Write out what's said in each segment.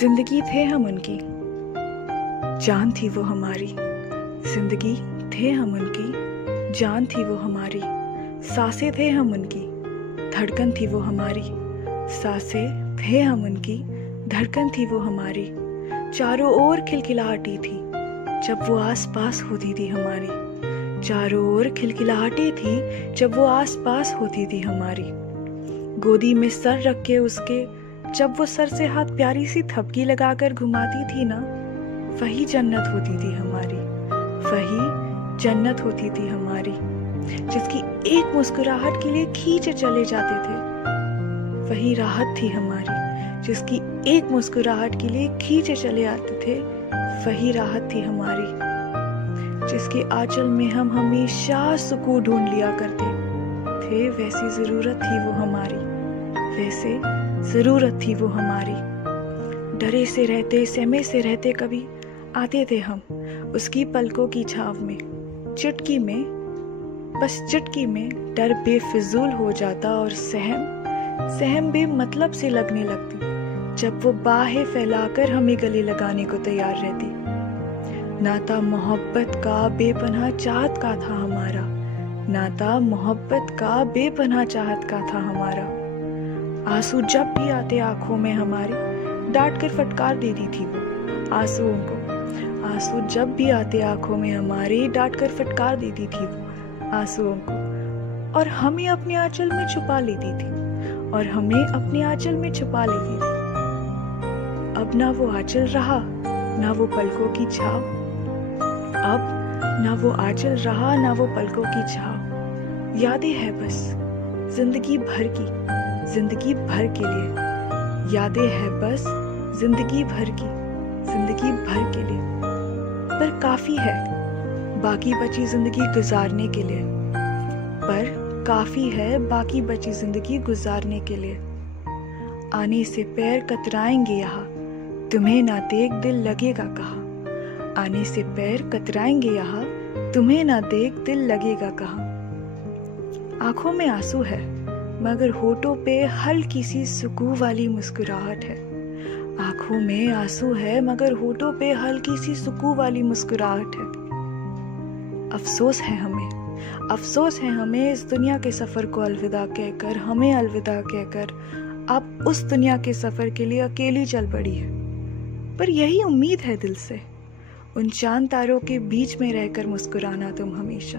जिंदगी थे हम उनकी, जान थी वो हमारी। जिंदगी थे हम उनकी, जान थी वो हमारी। सांसें थे हम उनकी, धड़कन थी वो हमारी। सांसें थे हम उनकी, धड़कन थी वो हमारी। चारों ओर खिलखिलाहटी थी जब वो आस पास होती थी हमारी। चारों ओर खिलखिलाहटी थी जब वो आस पास होती थी हमारी। गोदी में सर रख के उसके जब वो सर से हाथ प्यारी सी थपकी लगाकर घुमाती थी ना, वही जन्नत होती थी हमारी। वही जन्नत होती थी हमारी। जिसकी एक मुस्कुराहट के लिए खींचे चले जाते थे, वही राहत थी हमारी। जिसकी एक मुस्कुराहट के लिए खींचे चले आते थे, वही राहत थी हमारी। जिसके आंचल में हम हमेशा सुकून ढूंढ लिया करते थे, वैसी जरूरत थी वो हमारी। वैसे जरूरत थी वो हमारी। डरे से रहते, सहमे से रहते कभी आते थे हम उसकी पलकों की छाव में। चुटकी में, बस चुटकी में डर बेफिजूल हो जाता और सहम बेमतलब से लगने लगती जब वो बाहें फैलाकर हमें गले लगाने को तैयार रहती। नाता मोहब्बत का बेपनाह चाहत का था हमारा। नाता मोहब्बत का बेपनाह चाहत का था हमारा। आंसू जब भी आते आंखों में हमारी, डांट कर फटकार देती थी वो आंसुओं को। आंसू जब भी आते आंखों में हमारी, डांट कर फटकार देती थी वो आंसुओं को। और हमें अपने आंचल में छुपा लेती थी, और हमें अपने आंचल में छुपा लेती थी। अब ना वो आंचल रहा, ना वो पलकों की छाव। अब ना वो आंचल रहा, ना वो पलकों की छाव। यादें है बस जिंदगी भर की, जिंदगी भर के लिए। यादें है बस जिंदगी भर की, जिंदगी भर के लिए। पर काफी है बाकी बची जिंदगी गुजारने के लिए। पर काफी है बाकी बची जिंदगी गुजारने के लिए। आने से पैर कतराएंगे यहाँ, तुम्हें ना देख दिल लगेगा कहाँ। आने से पैर कतराएंगे यहाँ, तुम्हें ना देख दिल लगेगा कहाँ। आंखों में आंसू है मगर होठों पे हल्की सी सुकून वाली मुस्कुराहट है। आंखों में आंसू है मगर होठों पे हल्की सी सुकून वाली मुस्कुराहट है। अफसोस है हमें, अफसोस है हमें इस दुनिया के सफर को अलविदा कहकर, हमें अलविदा कहकर आप उस दुनिया के सफर के लिए अकेली चल पड़ी है। पर यही उम्मीद है दिल से, उन चांद तारों के बीच में रहकर मुस्कुराना तुम हमेशा।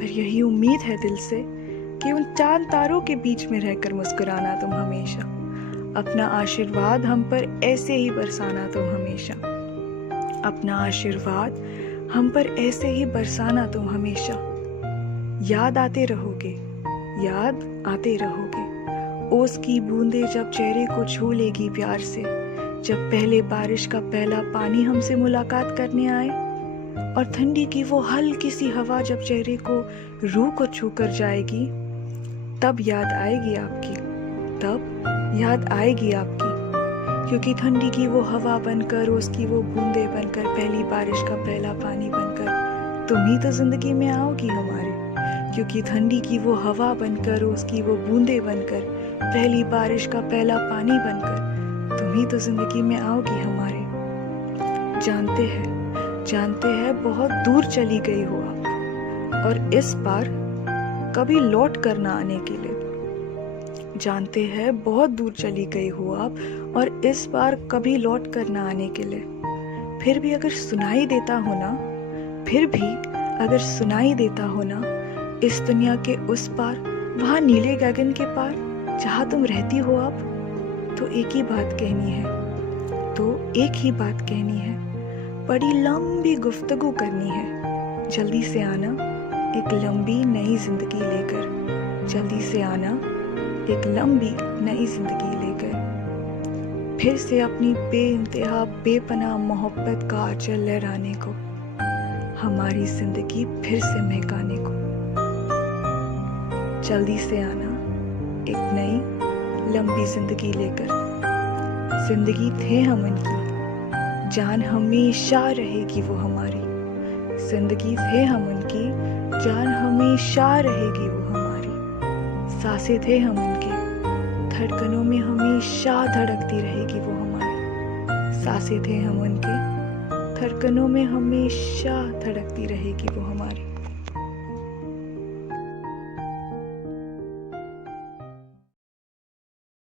पर यही उम्मीद है दिल से कि उन चांद तारों के बीच में रहकर मुस्कुराना तुम हमेशा। अपना आशीर्वाद हम पर ऐसे ही बरसाना तुम हमेशा। अपना आशीर्वाद हम पर ऐसे ही बरसाना तुम हमेशा। याद आते रहोगे, याद आते रहोगे। ओस की बूंदे जब चेहरे को छू लेगी प्यार से, जब पहले बारिश का पहला पानी हमसे मुलाकात करने आए, और ठंडी की वो हल्की सी हवा जब चेहरे को, रूह को छू कर जाएगी, तब याद आएगी आपकी, तब याद आएगी आपकी। क्योंकि ठंडी की वो हवा बनकर, उसकी वो बूंदे बनकर, पहली बारिश का पहला पानी बनकर तुम ही तो जिंदगी में आओगी हमारे। क्योंकि ठंडी की वो हवा बनकर, उसकी वो बूंदे बनकर, पहली बारिश का पहला पानी बनकर तुम ही तो जिंदगी में आओगी हमारे। जानते हैं बहुत दूर चली गई हो आप, और इस बार कभी लौट कर ना आने के लिए। जानते हैं बहुत दूर चली गई हो आप, और इस बार कभी लौट कर ना आने के लिए। फिर भी अगर सुनाई देता हो ना, फिर भी अगर सुनाई देता हो ना, इस दुनिया के उस पार, वहाँ नीले गगन के पार जहाँ तुम रहती हो आप, तो एक ही बात कहनी है, तो एक ही बात कहनी है। बड़ी लंबी गुफ्तगू करनी है। जल्दी से आना एक लंबी नई जिंदगी लेकर। जल्दी से आना एक लंबी नई जिंदगी लेकर। फिर से अपनी बेइंतहा बेपनाह मोहब्बत का आंचल लहराने को, हमारी जिंदगी फिर से महकाने को। जल्दी से आना एक नई लंबी जिंदगी लेकर। जिंदगी थे हम उनकी, जान हमेशा रहेगी वो हमारी। जिंदगी थे हम उनकी, जान हमेशा रहेगी वो हमारी। सांसें थे हम उनके, धड़कनों में हमेशा धड़कती रहेगी वो हमारी। सांसें थे हम उनकी, धड़कनों में हमेशा धड़कती रहेगी वो हमारी।